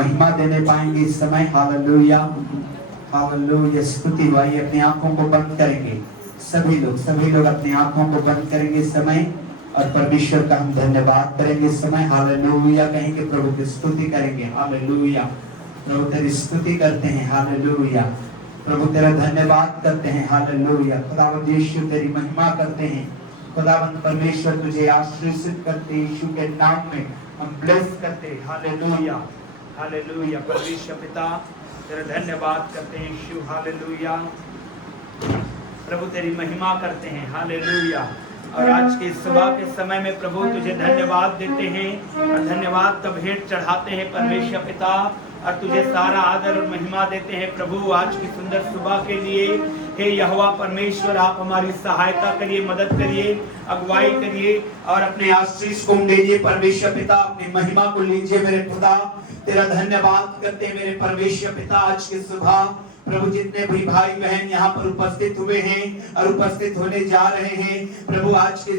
महिमा देने पाएंगे इस समय। Hallelujah, hallelujah. स्तुति भाई, अपनी आंखों को बंद करेंगे सभी लोग अपनी आंखों को बंद करेंगे इस समय और परमेश्वर का हम धन्यवाद करेंगे इस समय। हालेलुया कहेंगे, प्रभु की स्तुति करेंगे। हालेलुया, प्रभु तेरी स्तुति करते हैं। हालेलुया, प्रभु तेरा धन्यवाद करते हैं। हालेलुया, खुदावंद यीशु तेरी महिमा करते हैं। खुदावंद परमेश्वर तुझे आशीर्षित करते यीशु के नाम में हम ब्लेस करते हैं। Hallelujah, hallelujah. परमेश्वर पिता तेरा धन्यवाद करते हैं यीशु। हालेलुया, प्रभु तेरी महिमा करते हैं। हालेलुया। और आज के सुबह के समय में प्रभु तुझे धन्यवाद देते हैं और धन्यवाद का भेंट चढ़ाते हैं परमेश्वर पिता, और तुझे सारा आदर और महिमा देते हैं प्रभु आज की सुंदर सुबह के लिए। हे यहोवा परमेश्वर, आप हमारी सहायता करिए, मदद करिए, अगुवाई करिए और अपने आशीष को दीजिए परमेश्वर पिता। अपनी महिमा को लीजिए मेरे खुदा। तेरा धन्यवाद करते हैं मेरे परमेश्वर पिता। आज की सुबह प्रभु जितने भी भाई बहन यहाँ पर उपस्थित हुए हैं और उपस्थित होने जा रहे हैं प्रभु, आज के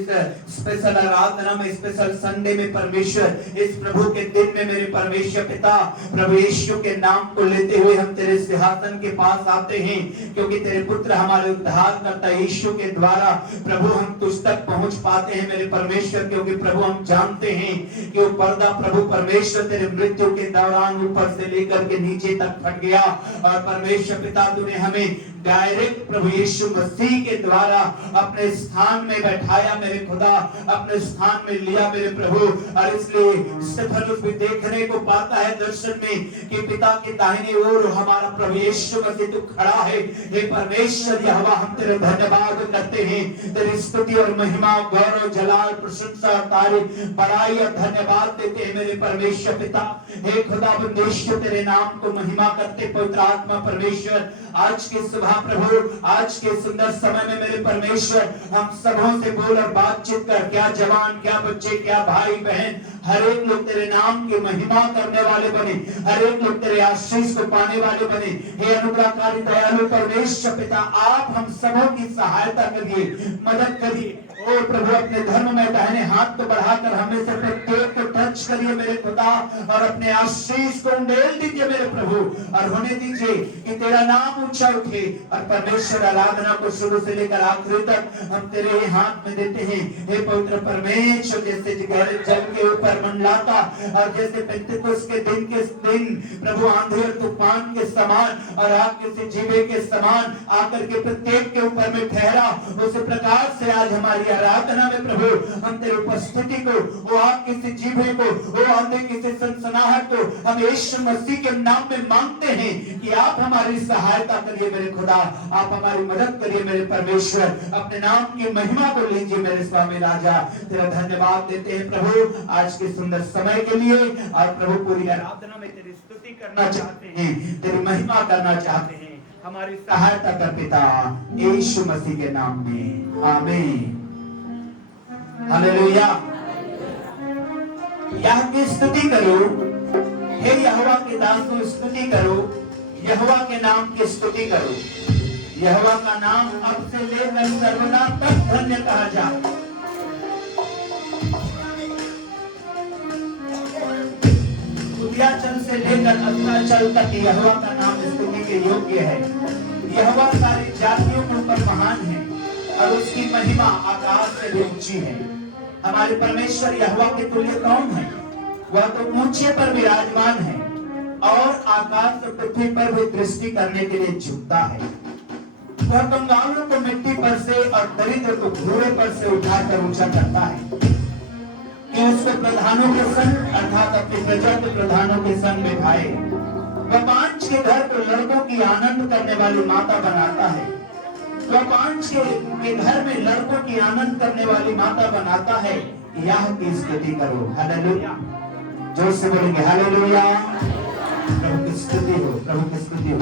स्पेशल आराधना में, स्पेशल संडे में परमेश्वर, इस प्रभु के दिन में मेरे परमेश्वर पिता, प्रभु यीशु के नाम को लेते हुए हम तेरे सिंहासन के पास आते हैं, क्योंकि तेरे पुत्र हमारे उद्धार करता यीशु के द्वारा प्रभु हम तुझ तक पहुंच पाते हैं मेरे परमेश्वर। क्योंकि प्रभु हम जानते हैं कि वो पर्दा प्रभु परमेश्वर तेरे मृत्यु के दौरान ऊपर से लेकर के नीचे तक फट गया, और परमेश्वर पिता तूने हमें डायरेक्ट प्रभु यीशु मसीह के द्वारा अपने स्थान में बैठाया मेरे खुदा, अपने स्थान में लिया मेरे प्रभु। और इसलिए स्तेफनुस भी देखने को पाता है दर्शन में कि पिता के दाहिने ओर हमारा प्रभु यीशु मसीह तू खड़ा है। हे परमेश्वर यहोवा, हम तेरे धन्यवाद करते हैं, तेरी स्तुति और महिमा, गौरव, जलाल, प्रशंसा, तारीफ, बड़ाई और धन्यवाद देते हैं मेरे परमेश्वर पिता। हे खुदावंद यीशु, तेरे नाम को महिमा करते पवित्र आत्मा परमेश्वर। आज के सुबह प्रभु, आज के सुंदर समय में मेरे परमेश्वर, हम सबों से बोल और बातचीत कर, क्या जवान, क्या बच्चे, क्या भाई बहन, हर एक लोग तेरे नाम की महिमा करने वाले बने, हर एक लोग तेरे आशीष को पाने वाले बने। हे अनुग्रहकारी दयालु परमेश्वर पिता, आप हम सबों की सहायता करिए, मदद करिए। ओ प्रभु, अपने धर्म में दाहिने हाथ को बढ़ाकर हमें से प्रत्येक को टच करिए मेरे खुदा, और अपने आशीष को उंडेल दीजिए मेरे प्रभु, और होने दीजिए कि तेरा नाम ऊंचा उठे। और परमेश्वर, आराधना को शुरू से लेकर आखिरी तक हम तेरे हाथ में देते हैं। हे पवित्र परमेश्वर, जैसे गहरे जल के ऊपर मंडलाता और जैसे पेंतिकुस्त के दिन प्रभु आंधी और तूफान के समान और आग के जीवे के समान आकर के प्रत्येक के ऊपर में ठहरा, उस प्रकार से आज हमारी आराधना में प्रभु हम तेरी उपस्थिति को, वो आग किसी जीवे को, वो आंधी किसी सनसनाहट को हम यीशु मसीह के नाम में मांगते हैं कि आप हमारी सहायता करिए मेरे खुदा, आप हमारी मदद करिए मेरे परमेश्वर। अपने नाम की महिमा को लीजिए मेरे स्वामी राजा। तेरा धन्यवाद देते हैं प्रभु आज के सुंदर समय के लिए, और प्रभु पूरी आराधना में तेरी स्तुति करना चाहते हैं, तेरी महिमा करना चाहते हैं। हमारी सहायता कर पिता, यीशु मसीह के नाम में, आमीन। हालेलुया। यहोवा की स्तुति करो, हे यहोवा के दासों स्तुति करो, यहोवा के नाम की स्तुति करो। यहोवा का नाम अब से लेकर सर्वदा तक धन्य कहा जाए। उदयाचल से लेकर अस्ताचल तक यहोवा का नाम स्तुति के योग्य है। यहोवा सारी जातियों के ऊपर महान है और उसकी महिमा आकाश से भी ऊंची है। हमारे परमेश्वर यहोवा के तुल्य कौन है? वह तो ऊंचे पर विराजमान है और आकाश और पृथ्वी पर भी दृष्टि करने के लिए झुकता है। वह कंगालों को मिट्टी पर से और दरिद्र को घोड़े पर से उठाकर ऊंचा करता है कि उसको प्रधानों के संग अर्थात अपनी प्रजा के प्रधानों के संग बिठाए। वह पांच के घर को लड़कों की आनंद करने वाली माता बनाता है। वह पांच के घर में लड़कों की आनंद करने वाली माता बनाता है। यह की स्तुति करो। हालेलुया, जोर से बोलेंगे हालेलुया। प्रभु की स्तुति हो, प्रभु की स्तुति हो।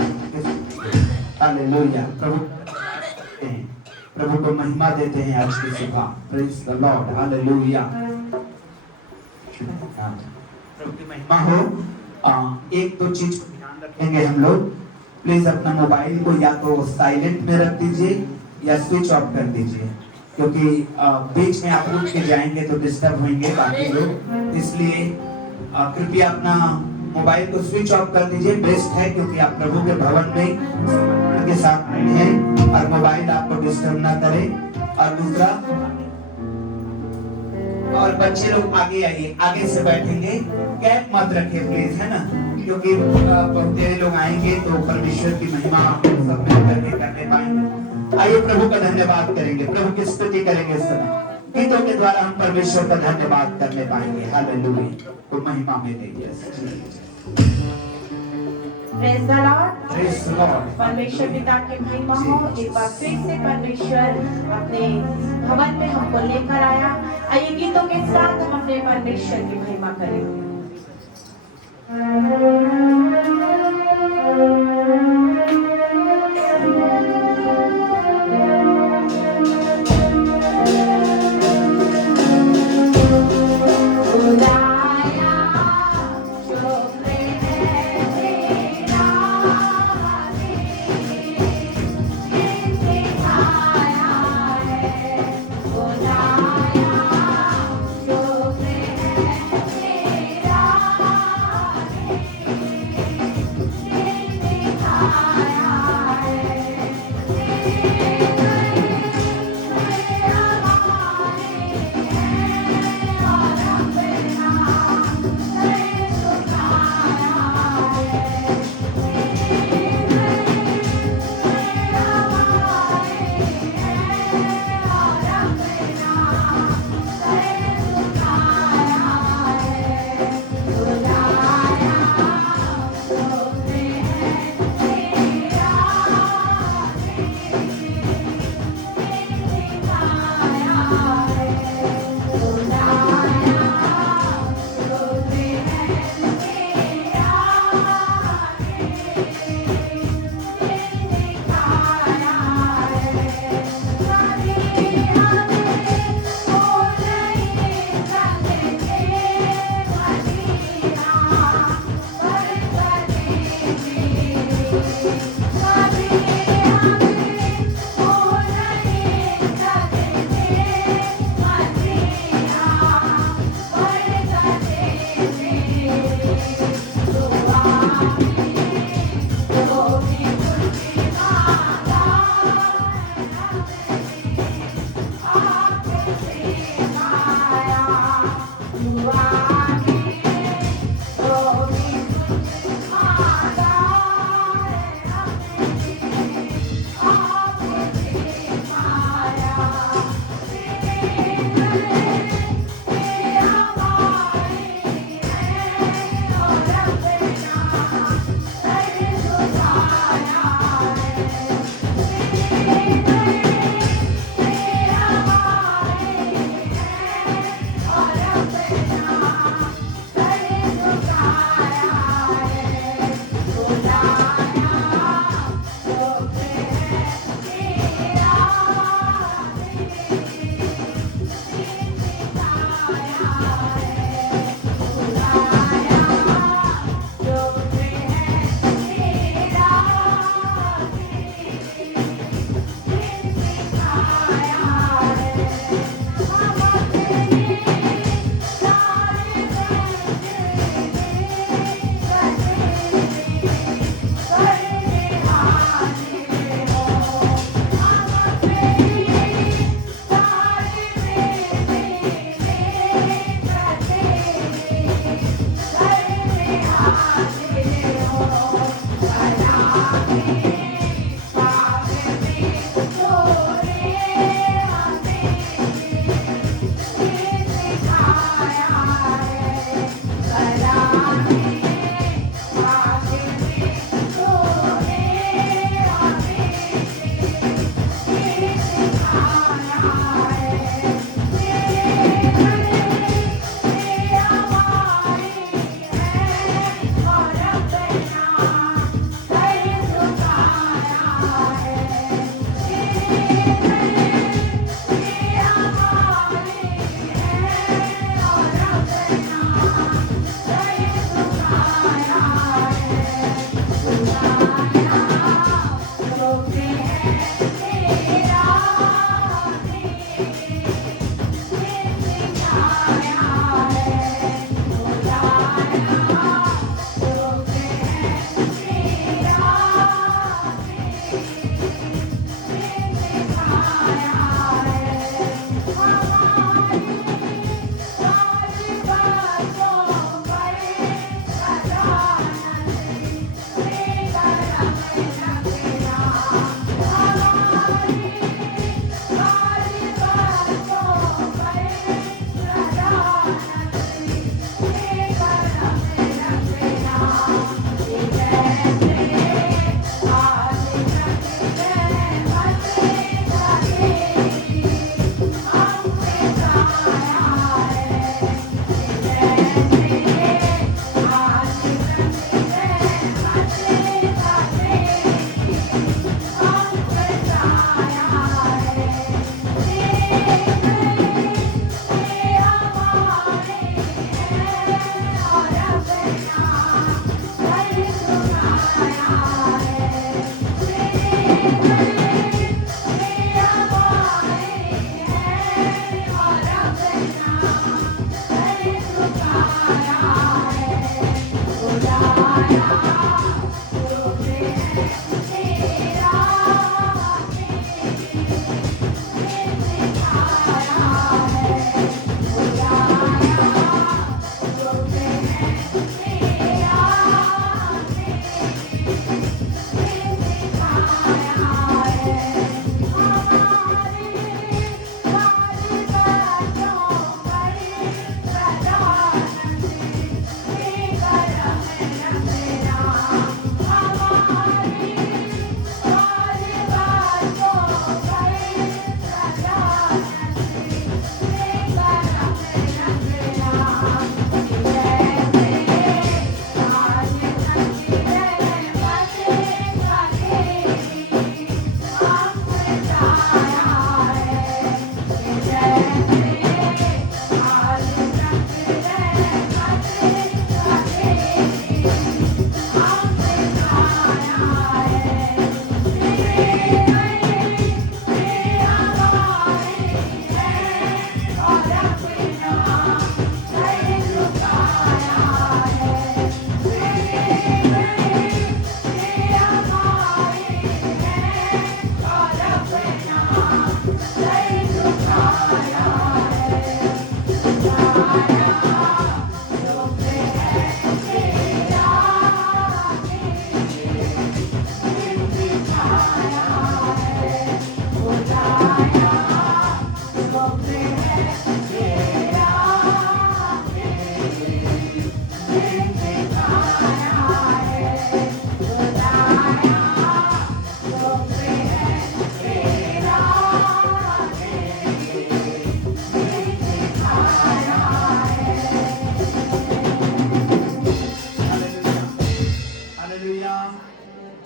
हालेलुया। प्रभु को महिमा देते हैं आज की सुबह। Praise the Lord. हालेलुया। प्रभु की महिमा हो। एक दो चीज को ध्यान रखेंगे हम लोग। प्लीज अपना मोबाइल को या तो साइलेंट में रख दीजिए या स्विच ऑफ कर दीजिए, क्योंकि बीच में आप उठ के जाएंगे तो डिस्टर्ब होंगे बाकी लोग। इसलिए कृपया अपना मोबाइल को स्विच ऑफ कर दीजिए, बेस्ट है, क्योंकि आप प्रभु के भवन में के साथ आए हैं और मोबाइल आपको डिस्टर्ब ना करे। और दूसरा, और बच्चे लोग आगे आइए, आगे से बैठेंगे, गैप मत रखे प्लीज, है ना, क्योंकि बहुत देर लोग आएंगे तो परमेश्वर की महिमा सब मिलकर के करने पाएंगे। आइए प्रभु का धन्यवाद करेंगे, प्रभु की स्तुति करेंगे। इस समय गीतों के द्वारा हम परमेश्वर का धन्यवाद करने पाएंगे। हालेलुया, को महिमा मिलेगी। Praise the Lord. Praise the Lord. परमेश्वर पिता की महिमा हो। एक बार फिर से परमेश्वर अपने भवन में हमको लेकर आया। आइए गीतों के साथ हम अपने परमेश्वर की महिमा करेंगे।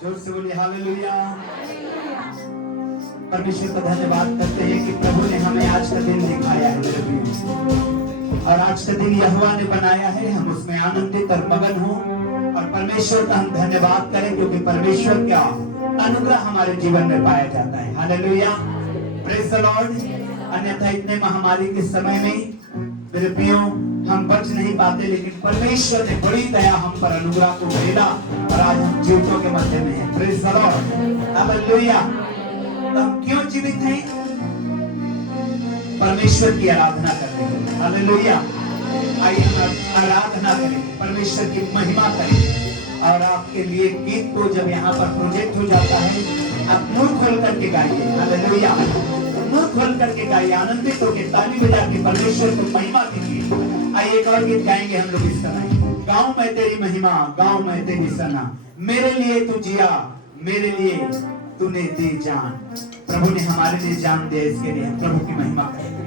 जोर से बोलिए हालेलुया। परमेश्वर का धन्यवाद करते हैं कि प्रभु ने हमें आज का दिन दिखाया है मेरे प्रिय, और आज का दिन यहोवा ने बनाया है, हम उसमें आनंदित और मगन हो और परमेश्वर का हम धन्यवाद करें, क्योंकि परमेश्वर का अनुग्रह हमारे जीवन में पाया जाता है। Hallelujah, praise the Lord. अन्यथा इतने महामारी के समय में मेरे प्रियो हम बच नहीं पाते, लेकिन परमेश्वर ने बड़ी दया हम पर अनुग्रह को भेजा और आज हम जीवितों के मध्य में हैं। Praise the Lord, hallelujah. हम क्यों जीवित हैं? परमेश्वर की आराधना करने के लिए। हालेलुया। आइए हम आराधना करें, परमेश्वर की महिमा करें। और आपके लिए गीत को जब यहाँ पर प्रोजेक्ट हो जाता है, आप मुंह खोल करके गाइए। हालेलुया, मुंह खोल करके गाइए, आनंदित होकर ताली बजा के परमेश्वर को महिमा कीजिए। आइए एक और गीत गाएंगे हम लोग इस तरह, गाऊं मैं तेरी महिमा, गाऊं मैं तेरी सना, मेरे लिए तू जिया, मेरे लिए तूने दी जान। प्रभु ने हमारे लिए जान दे, इसके लिए हम प्रभु की महिमा करेंगे।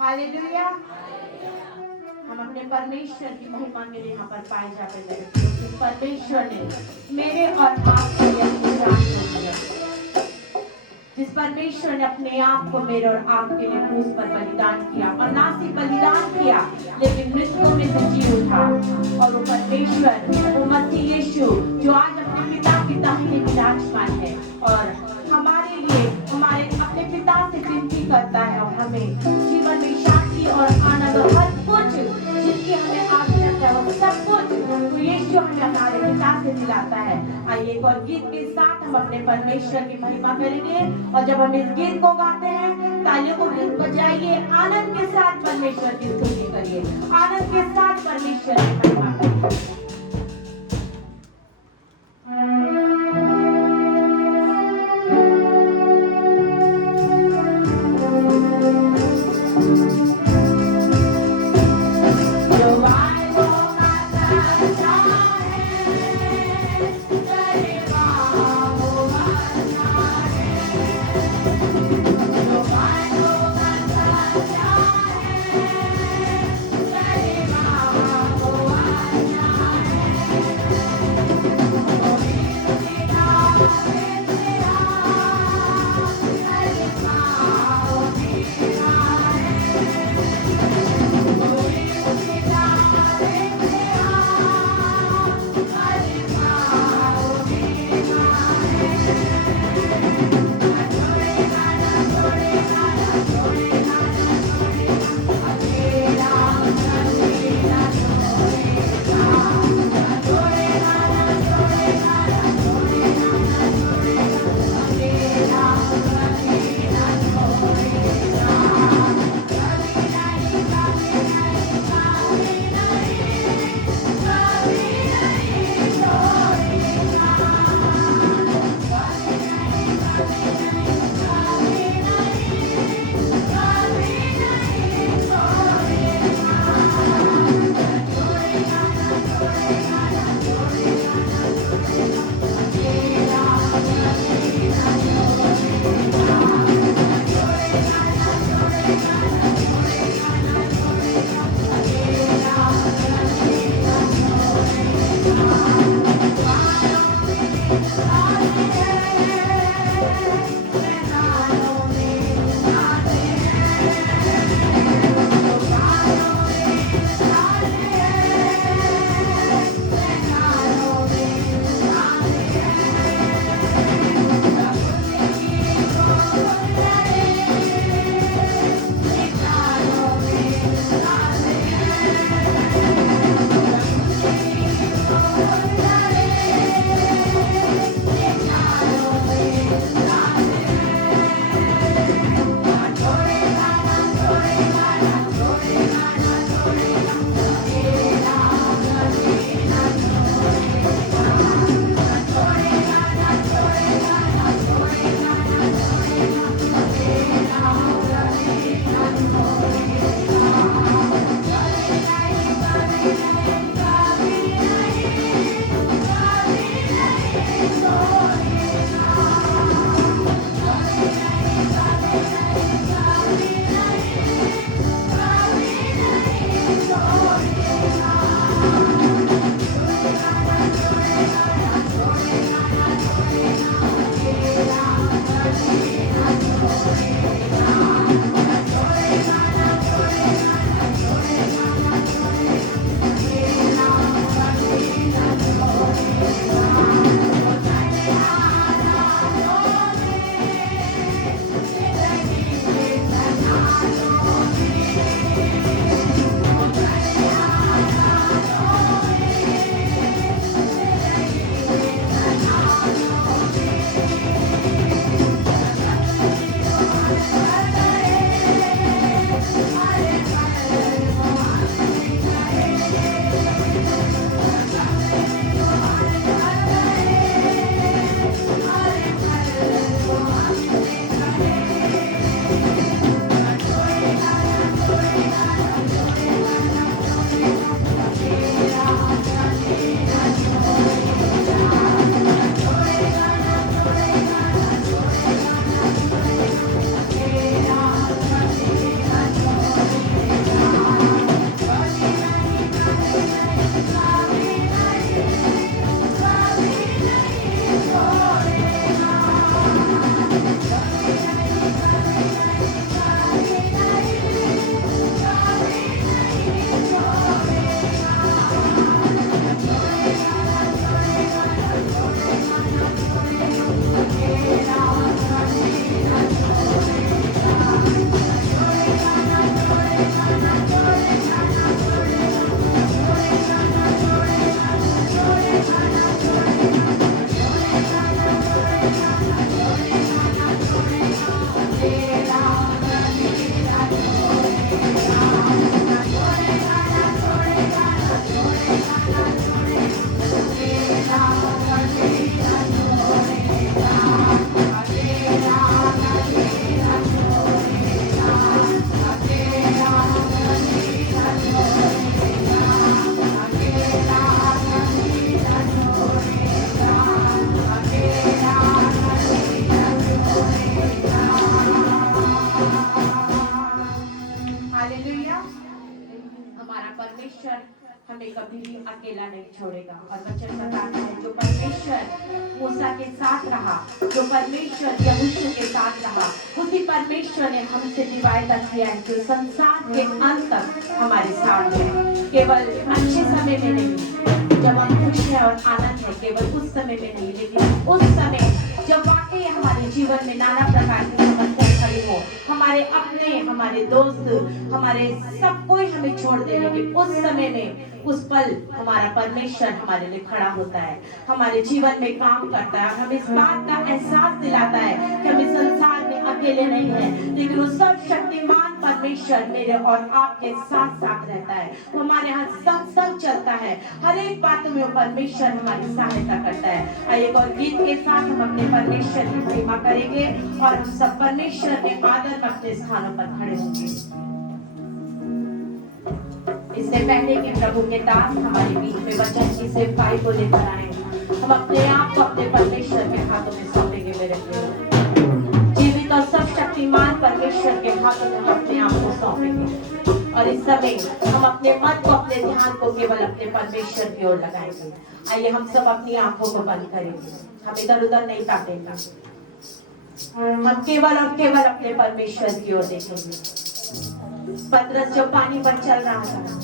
हालेलुया। हम अपने परमेश्वर की महिमा के लिए यहाँ पर पाए जाते हैं क्योंकि परमेश्वर ने मेरे और आपके लिए अपनी जान को दिया। जिस परमेश्वर ने अपने आप को मेरे और आपके लिए क्रूस पर बलिदान किया और ना सिर्फ बलिदान किया लेकिन मृतकों में से जी उठा। और वो परमेश्वर वो मसीह यीशु जो आज अपने पिता की दाहिने विराजमान है और हमारे लिए हमारे अपने पिता से विनती करता है और हमें जीवन में शांति और आनंद और हर कुछ जिसकी हमें आवश्यकता है वो सब कुछ तो यीशु हमें हमारे पिता से दिलाता है। आइए एक और गीत के साथ हम अपने परमेश्वर की महिमा करेंगे और जब हम इस गीत को गाते हैं तालियों को बजाइए, आनंद के साथ परमेश्वर की स्तुति करिए, आनंद के साथ परमेश्वर की महिमा करिए। Oh hallelujah. हमारा परमेश्वर हमें कभी भी अकेला नहीं छोड़ेगा। और वचन बताता है जो परमेश्वर मूसा के साथ रहा, जो परमेश्वर यहोशू के साथ रहा, उसी परमेश्वर ने हमसे वायदा किया है जो संसार के अंत तक हमारे साथ है। केवल अच्छे समय में नहीं, जब हम खुश हैं और आनंद है, केवल उस समय में नहीं, लेकिन उस समय जब वाकई हमारे जीवन में नाना प्रकार की समस्या खड़ी हो, हमारे अपने, हमारे दोस्त, हमारे सब कोई हमें छोड़ दे, लेकिन उस समय में, उस पल हमारा परमेश्वर हमारे लिए खड़ा होता है, हमारे जीवन में काम करता है और हमें इस बात का एहसास दिलाता है कि हम इस संसार में अकेले नहीं हैं, लेकिन वो सर्वशक्तिमान परमेश्वर मेरे और आपके साथ साथ रहता है। वो हमारे यहाँ संग संग चलता है, हर एक बात में वो परमेश्वर हमारी सहायता करता है। आइए एक और गीत के साथ हम अपने परमेश्वर की महिमा करेंगे और हम सब परमेश्वर के आदर में अपने स्थानों पर खड़े होंगे। इससे पहले कि प्रभु के दास हमारे बीच में वचन की सेवकाई को लेकर आए, हम अपने आप को अपने परमेश्वर के हाथों में सौंपेंगे। मेरे प्रिय, जीवित और सर्वशक्तिमान परमेश्वर के हाथों में हम अपने आप को सौंपेंगे और इस समय हम अपने मन को, अपने ध्यान को केवल अपने परमेश्वर की ओर लगाएंगे। आइए हम सब अपनी आंखों को बंद करेंगे, हम इधर उधर नहीं ताकेंगे, हम केवल और केवल अपने परमेश्वर की ओर देखेंगे। पतरस जब पानी पर चल रहा था,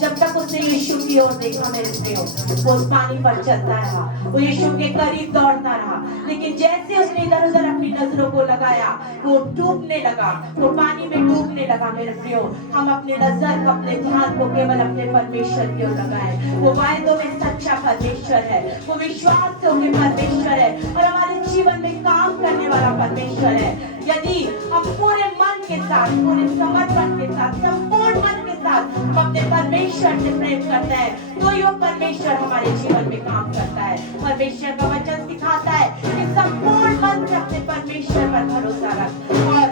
जब तक उसने यीशु की ओर देखा, मेरे प्रियो, वो उस पानी पर चलता रहा, वो यीशु के करीब दौड़ता रहा, लेकिन जैसे उसने इधर उधर अपनी नजरों को लगाया, वो डूबने लगा, वो पानी में डूबने लगा। मेरे प्रियो, हम अपने नजर, अपने ध्यान को केवल अपने परमेश्वर की ओर लगाएं। वो वायदों में सच्चा परमेश्वर है, वो विश्वास योग्य परमेश्वर है और हमारे जीवन में काम करने वाला परमेश्वर है। यदि हम पूरे मन के साथ, पूरे समर्पण के साथ, संपूर्ण मन के साथ हम अपने परमेश्वर से प्रेम करते हैं, तो यो परमेश्वर हमारे जीवन में काम करता है। परमेश्वर का वचन सिखाता है कि संपूर्ण मन से अपने परमेश्वर पर भरोसा रख, और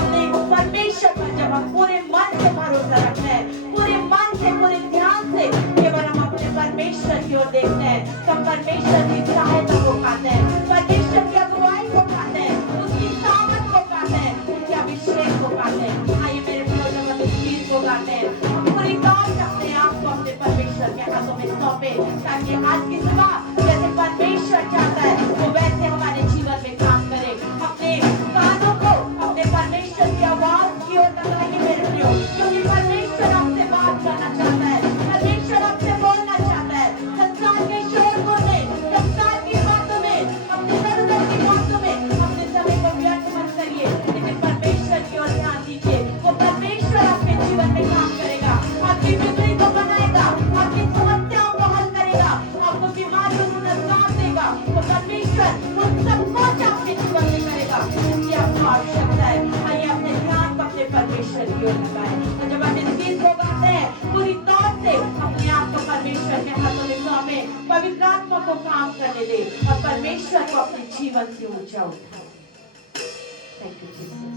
अपने परमेश्वर पर जब हम पूरे मन से भरोसा रखते हैं, पूरे मन से, पूरे ध्यान से केवल हम अपने परमेश्वर की ओर देखते हैं, तो परमेश्वर की सहायता को पाते हैं, परमेश्वर की अगुवाई को पाते हैं, उसकी सामर्थ को पाते हैं, उसके अभिषेक को पाते हैं। आइए मेरे प्रिय, जब हम इस गीत को गाते हैं, हम पूरी तौर से अपने आप को अपने परमेश्वर के हाथों में सौंपे, ताकि आज की सुबह जैसे परमेश्वर चाहता है वो वैसे हमारे जीवन में काम करे। अपने कानों को अपने परमेश्वर की आवाज की ओर लगाइए मेरे प्रियो, क्योंकि परमेश्वर आपसे बात करना चाहता है, परमेश्वर आपसे बोलना चाहता है। संसार के शोर में, संसार की बातों में, अपने दर्द की बातों में अपने समय को व्यर्थ मत करिए, लेकिन परमेश्वर की ओर ध्यान दीजिए। वो परमेश्वर आपके जीवन में काम करेगा, आपकी बिगड़ी को बनाएगा, आपकी समस्याओं को हल करेगा, आपको बीमारियों को नजर देगा। वो परमेश्वर वो सब कुछ आपके जीवन में करेगा जिसकी आपको आवश्यकता है। आइए अपने ध्यान को अपने परमेश्वर की ओर लगाएं, और जब हम इस गीत को गाते हैं, पूरी तौर से अपने आप को परमेश्वर के हाथों में सौंपे, पवित्र आत्मा को काम करने दे और परमेश्वर को अपने जीवन से ऊंचा उठाए। Thank you Jesus.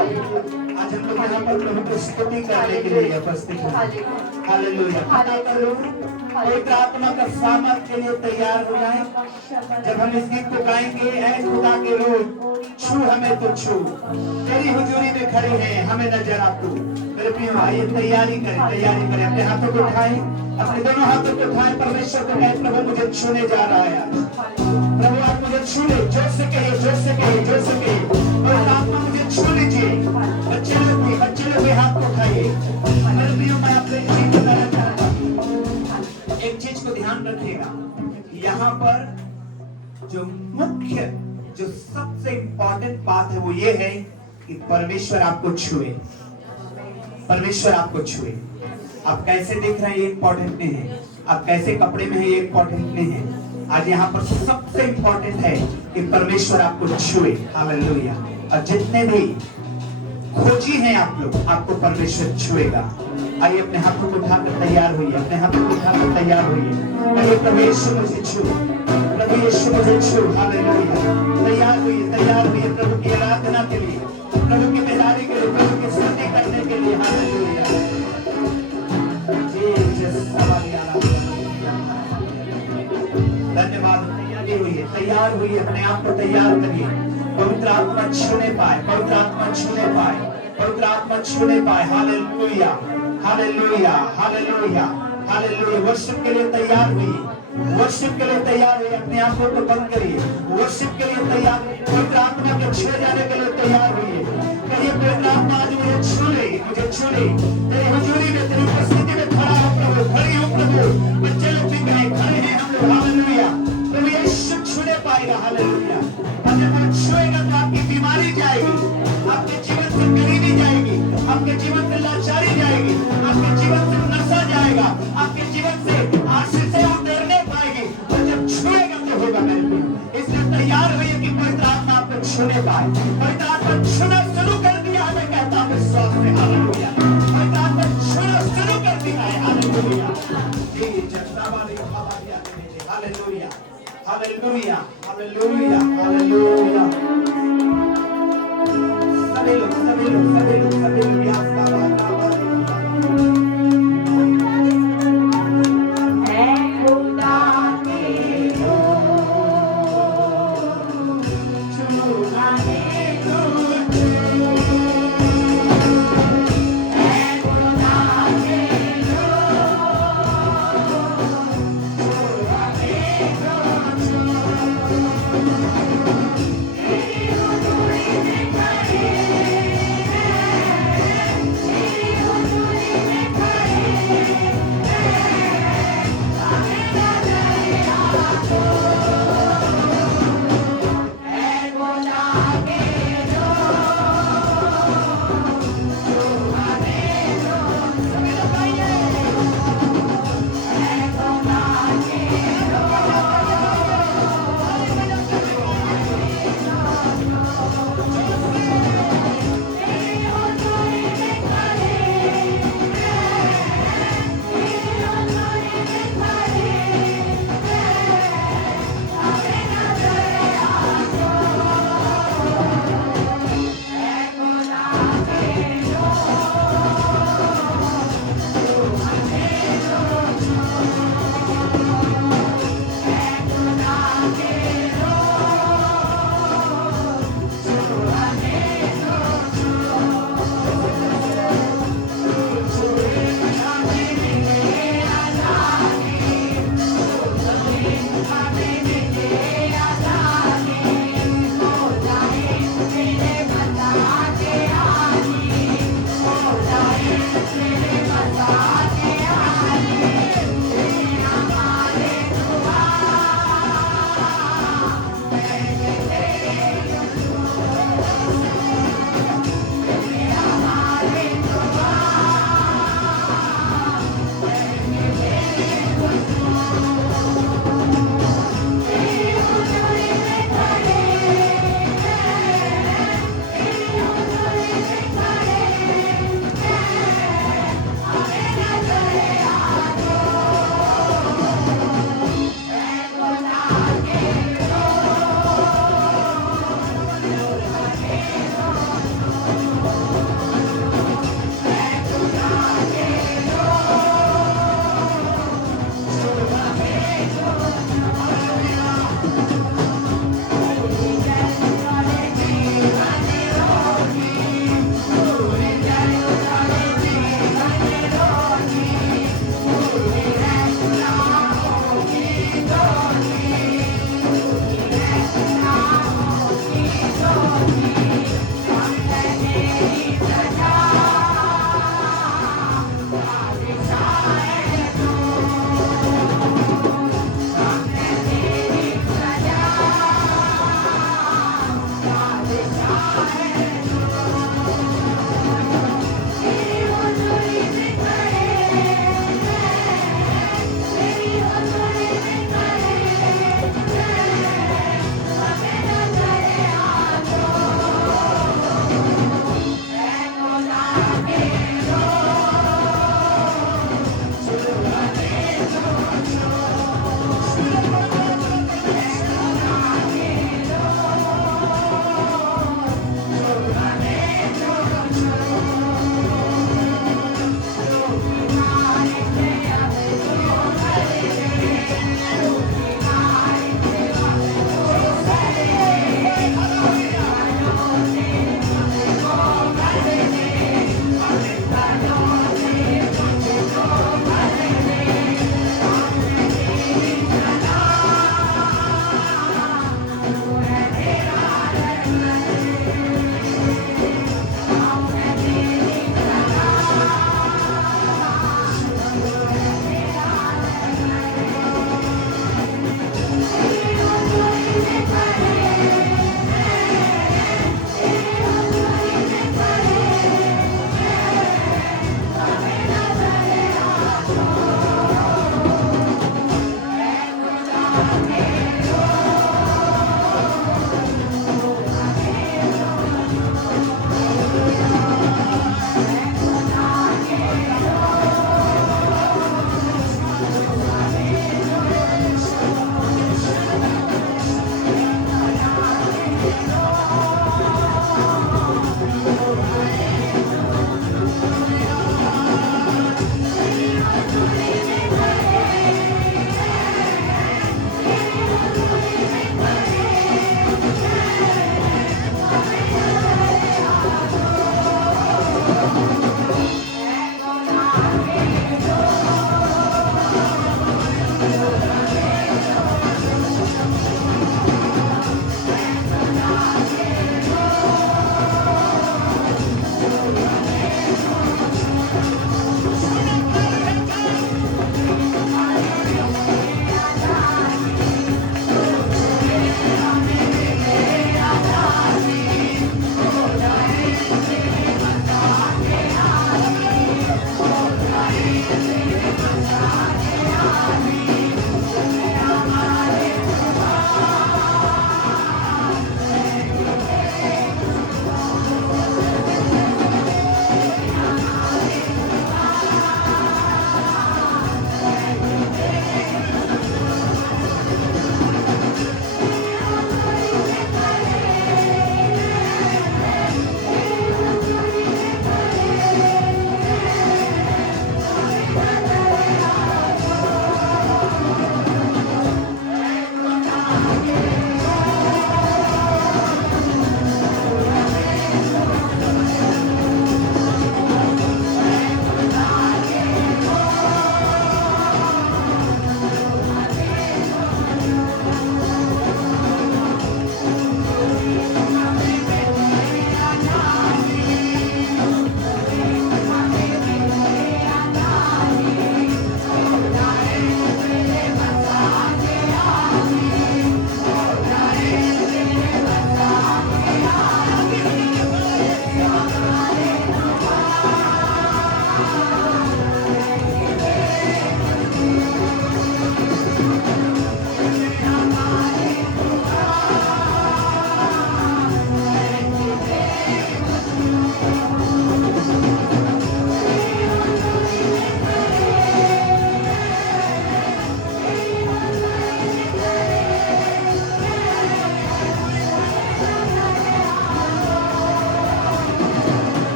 आज हम लोग यहाँ पर प्रभु की स्तुति करने के लिए उपस्थित हैं। हालेलुया। पता करो पवित्र आत्मा का सामर्थ के लिए तैयार हो जाए। जब हम इस गीत को गाएंगे, ऐ खुदा के रूप छू हमें तो छू, तेरी हुजूरी में खड़े हैं हमें नजर आ तू। मेरे प्रिय भाई तैयारी करें, अपने हाथों को उठाएं, अपने दोनों हाथों को उठाएं, परमेश्वर को कहें प्रभु मुझे छूने जा रहा है आज। प्रभु आप मुझे छू ले, जोर से कहिए, जोर से कहिए, जोर से कहिए, पवित्र आत्मा मुझे छू लीजिए। बच्चे लोग भी हाथ को उठाइए। मेरे प्रिय मैं आपसे एक चीज बताना चाहता हूं, एक चीज को ध्यान रखिएगा, यहाँ पर जो सबसे इंपॉर्टेंट बात है वो ये है कि परमेश्वर आपको छुए। परमेश्वर आपको छुए। आप कैसे दिख रहे हैं ये इंपॉर्टेंट नहीं है, आप कैसे कपड़े में हैं ये इंपॉर्टेंट नहीं है। आज यहाँ पर सबसे इंपॉर्टेंट है कि परमेश्वर आपको छुए। हालेलुया। और जितने भी खोजी हैं आप लोग, आपको परमेश्वर छुएगा। आइए अपने हाथों को उठाकर तैयार होइए, अपने हाथों को उठाकर तैयार होइए। कहिए प्रभु यीशु मुझे छू, प्रभु यीशु मुझे छू। हालेलुया। तैयार होइए प्रभु की आराधना के लिए, प्रभु की बेदारी के लिए, प्रभु की स्तुति करने के लिए। हालेलुया। धन्यवाद। तैयार हुई, अपने आप को तैयार करिए। पवित्र आत्मा छूने पाए, पवित्र आत्मा छूने पाए, पवित्र आत्मा छूने पाए। Hallelujah, hallelujah, hallelujah, hallelujah. Worship के लिए तैयार हुई, वर्शिप के लिए तैयार हुई। अपने आंखों को बंद करिए, वर्शिप के लिए तैयार, पवित्र आत्मा के छुए जाने के लिए तैयार हुई। कहिए पवित्र आत्मा आज मुझे छू ले, मुझे छू ले। तेरी हुजूरी में, तेरी उपस्थिति में खड़ा हो प्रभु, खड़ी हो प्रभु। बच्चे लोग भी कहें, खड़े हैं हम लोग। हालेलुया। प्रभु यीशु छूने पाएगा। हालेलुया। और जब वो छुएगा तो आपकी बीमारी जाएगी, आपके जीवन से गरीबी जाएगी, आपके जीवन से लाचारी जाएगी, आपके जीवन से नशा जाएगा, आपके जीवन से आशीषें उतरने पाएगी। और जब छुएगा तो होगा मेरे प्रिय। इसलिए तैयार हुई कि पवित्र आत्मा आपको छूने पाए। पवित्र आत्मा छूना शुरू कर दिया है, मैं कहता हूँ विश्वास में। हालेलुया। पवित्र आत्मा छूना शुरू कर दिया है। Hallelujah. Hallelujah, hallelujah, hallelujah, hallelujah. सभी लोग याद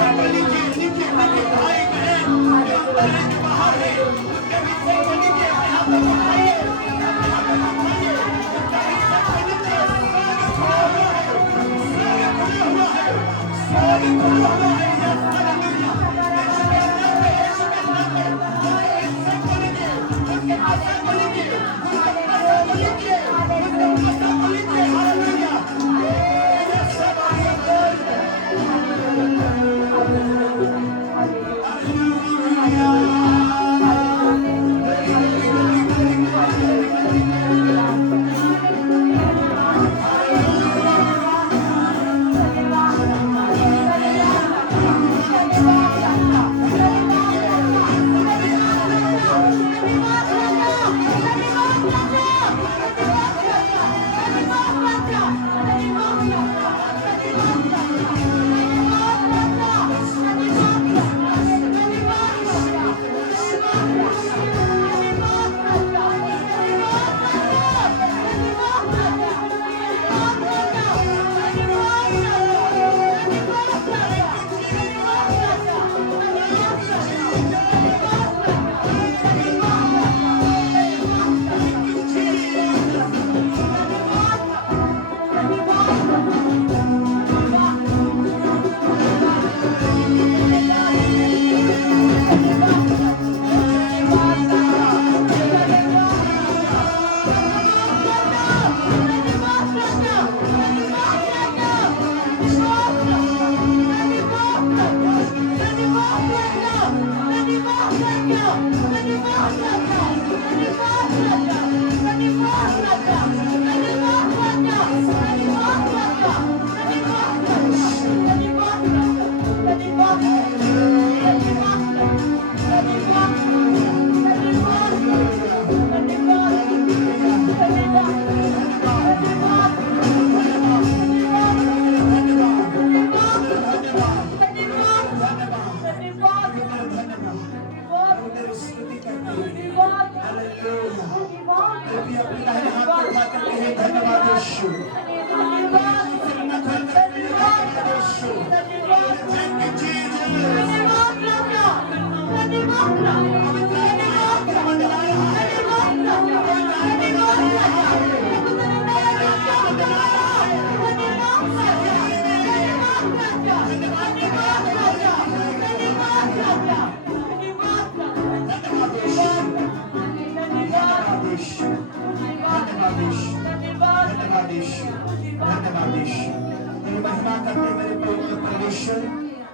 को लिखिए अपने भाई बहन जो अंदर है जो बाहर है, उनके विषय को लिखिए, अपने हाथ को उठाइए, अपने हाथ को उठाइए, उनका विषय को लिखिए। स्वर्ग खुला हुआ है, स्वर्ग खुला हुआ है, यस हालेलुया। यीशु के नाम में, यीशु के नाम में उनके विषय को लिखिए, उनके आशा को लिखिए, उनके आशा को लिखिए, उनके आशा को लिखिए, हालेलुया। यस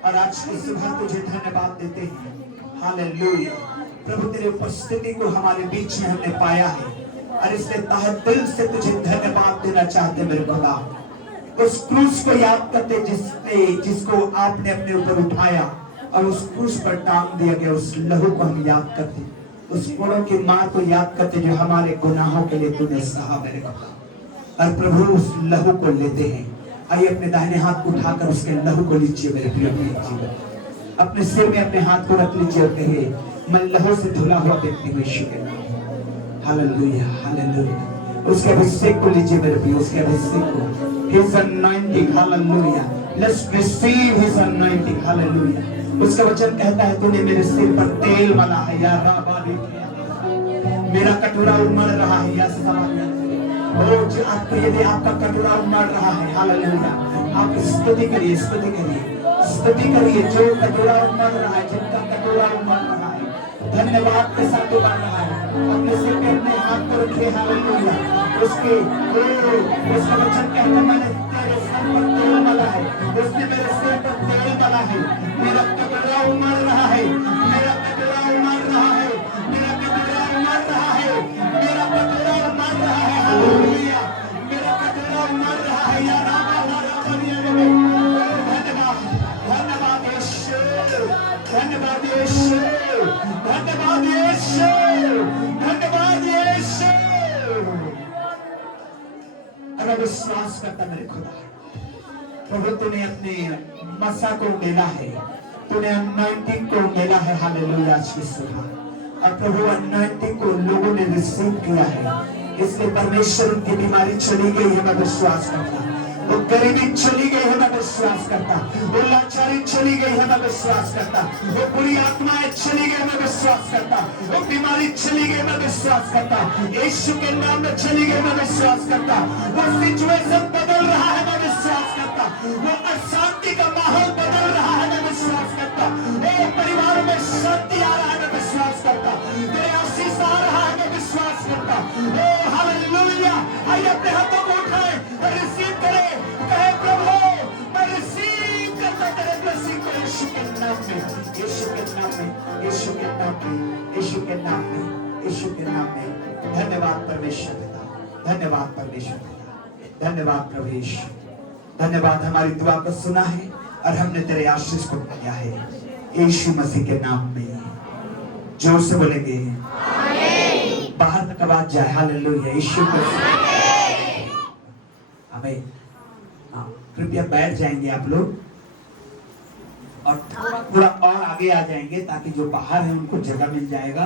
और आज की सुबह तुझे धन्यवाद देते हैं। हालेलुया। प्रभु तेरे उपस्थिति को हमारे बीच में हमने पाया है और इसलिए तहे दिल से तुझे धन्यवाद देना चाहते मेरे खुदा। उस क्रूस को याद करते जिसको आपने अपने ऊपर उठाया और उस क्रूस पर टांग दिया गया, उस लहू को हम याद करते, उस कोड़ों की मार को याद करते जो हमारे गुनाहों के लिए तूने सहा मेरे खुदा। और प्रभु उस लहू को लेते हैं। आइए अपने दाहिने हाथ को उठाकर उसके लहू को लीजिए मेरे प्रिय जीवन। अपने सिर में अपने हाथ को रख लीजिए और कहे मैं लहू से धुला हुआ व्यक्ति हूं यीशु के नाम। Hallelujah hallelujah. उसके अभिषेक को लीजिए मेरे प्रिय, उसके अभिषेक को, His anointing, hallelujah. Let's receive His anointing, hallelujah. उसका वचन कहता है तूने मेरे सिर पर तेल मला है या राबा देखिए, मेरा कटोरा उमड़ रहा है या समाया। जो आपके यदि आपका कटोरा उमड़ रहा है, हालेलुया, आप स्तुति करिए, स्तुति करिए, स्तुति करिए। जो कटोरा उमड़ रहा है, जिनका कटोरा उमड़ रहा है, धन्यवाद के साथ उमड़ रहा है, अपने सिर पे अपने हाथ को रखिए, हालेलुया। उसका वचन कहता है मैंने तेरे सर पर तेल मला है, उसने मेरे सिर पर तेल मला है। मेरा कटोरा उमड़ रहा है, मेरा कटोरा उमड़ रहा है, मेरा कटोरा उमड़ रहा है, मेरा कटोरा उमड़ रहा है, हालेलुया। मेरा कटोरा उमड़ रहा है या रामा धन्यवाद धन्यवाद यीशु, धन्यवाद यीशु, धन्यवाद यीशु, धन्यवाद यीशु। अगर विश्वास करता मेरे खुदा, प्रभु तूने अपने मसा को मिला है, तूने अनॉइंटिंग को मिला है, हालेलुया। आज की सुबह और प्रभु अनॉइंटिंग को लोगों ने रिसीव किया है, इसलिए परमेश्वर उनकी बीमारी चली गई है। मैं विश्वास करता वो गरीबी चली गई है, मैं विश्वास करता। वो लाचारी चली गई है, मैं विश्वास करता। वो बुरी आत्माएं चली गई, मैं विश्वास करता। वो बीमारी चली गई, मैं विश्वास करता। यीशु के नाम में चली गई, मैं विश्वास करता। वो सिचुएशन बदल रहा है, मैं विश्वास करता। वो अशांति का माहौल बदल रहा है, मैं विश्वास करता। वो परिवार में शांति आ रहा है, मैं विश्वास करता। तेरे आशीष आ रहा है, मैं विश्वास करता। ओ हालेलुया। आइए अपने हाथों को उठाएं और रिसीव करें। कहे प्रभु मैं रिसीव करता तेरे ब्लेसिंग को यीशु के नाम में, यीशु के नाम में, यीशु के नाम में, यीशु के नाम में, यीशु के नाम में। धन्यवाद परमेश्वर पिता, धन्यवाद परमेश्वर पिता, धन्यवाद प्रभु यीशु। धन्यवाद हमारी दुआ को सुना है और हमने तेरे आशीष को पाया है यीशु मसीह के नाम में। जोर से बोलेंगे बाहर तक आवाज जाए हालेलुया यीशु मसीह। आमीन। कृपया बैठ जाएंगे आप लोग और थोड़ा और आगे आ जाएंगे ताकि जो बाहर है उनको जगह मिल जाएगा।